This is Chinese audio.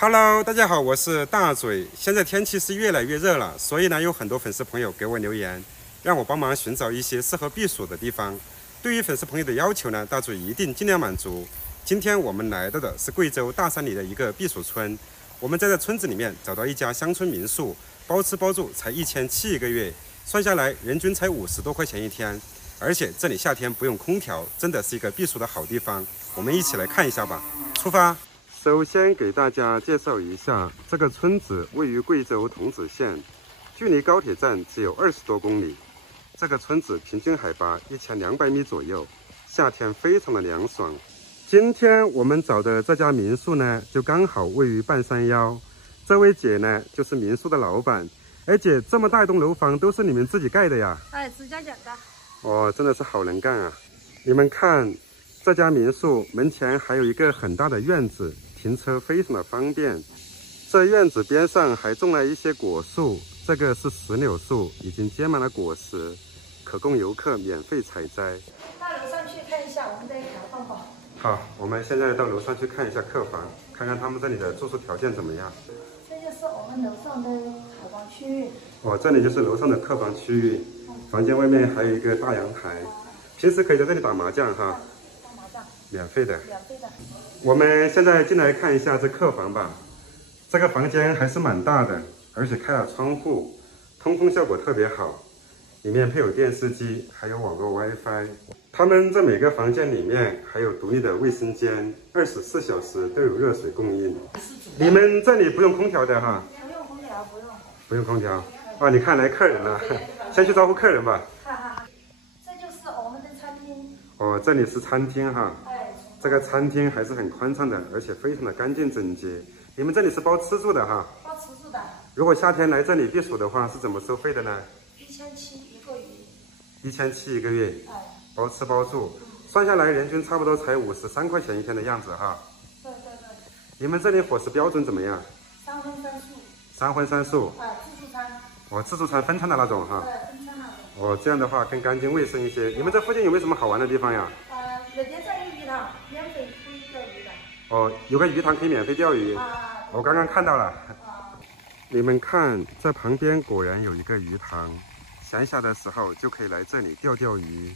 Hello， 大家好，我是大嘴。现在天气是越来越热了，所以呢，有很多粉丝朋友给我留言，让我帮忙寻找一些适合避暑的地方。对于粉丝朋友的要求呢，大嘴一定尽量满足。今天我们来到的是贵州大山里的一个避暑村，我们在这村子里面找到一家乡村民宿，包吃包住才1700一个月，算下来人均才50多块钱一天。而且这里夏天不用空调，真的是一个避暑的好地方。我们一起来看一下吧，出发！首先给大家介绍一下，这个村子位于贵州桐梓县，距离高铁站只有20多公里。这个村子平均海拔1200米左右，夏天非常的凉爽。今天我们找的这家民宿呢，就刚好位于半山腰。这位姐呢，就是民宿的老板。哎姐，这么大一栋楼房都是你们自己盖的呀？哎，自家养的。哦，真的是好能干啊！你们看，这家民宿门前还有一个很大的院子。停车非常的方便，这院子边上还种了一些果树，这个是石榴树，已经结满了果实，可供游客免费采摘。到楼上去看一下我们的客房吧。好，我们现在到楼上去看一下客房，看看他们这里的住宿条件怎么样。这就是我们楼上的客房区域。哦，这里就是楼上的客房区域，房间外面还有一个大阳台，平时可以在这里打麻将哈。打麻将。免费的。免费的。我们现在进来看一下这客房吧，这个房间还是蛮大的，而且开了窗户，通风效果特别好。里面配有电视机，还有网络 WiFi。他们这每个房间里面还有独立的卫生间，24小时都有热水供应。你们这里不用空调的哈？不用空调，不用。不用空调。啊，你看来客人了，先去招呼客人吧。哈哈哈，这就是我们的餐厅。哦，这里是餐厅哈。哎。这个餐厅还是很宽敞的，而且非常的干净整洁。你们这里是包吃住的哈？包吃住的。如果夏天来这里避暑的话，是怎么收费的呢？1700一个月。1700一个月。哎。包吃包住，算下来人均差不多才53块钱一天的样子哈。对对对。你们这里伙食标准怎么样？3荤3素。3荤3素。哎，自助餐。哦，自助餐分餐的那种哈。对，分餐那种。哦，这样的话更干净卫生一些。你们这附近有没有什么好玩的地方呀？那边上有鱼塘，免费可以钓鱼的。哦，有个鱼塘可以免费钓鱼。我刚刚看到了。你们看，这旁边果然有一个鱼塘，闲暇的时候就可以来这里钓钓鱼。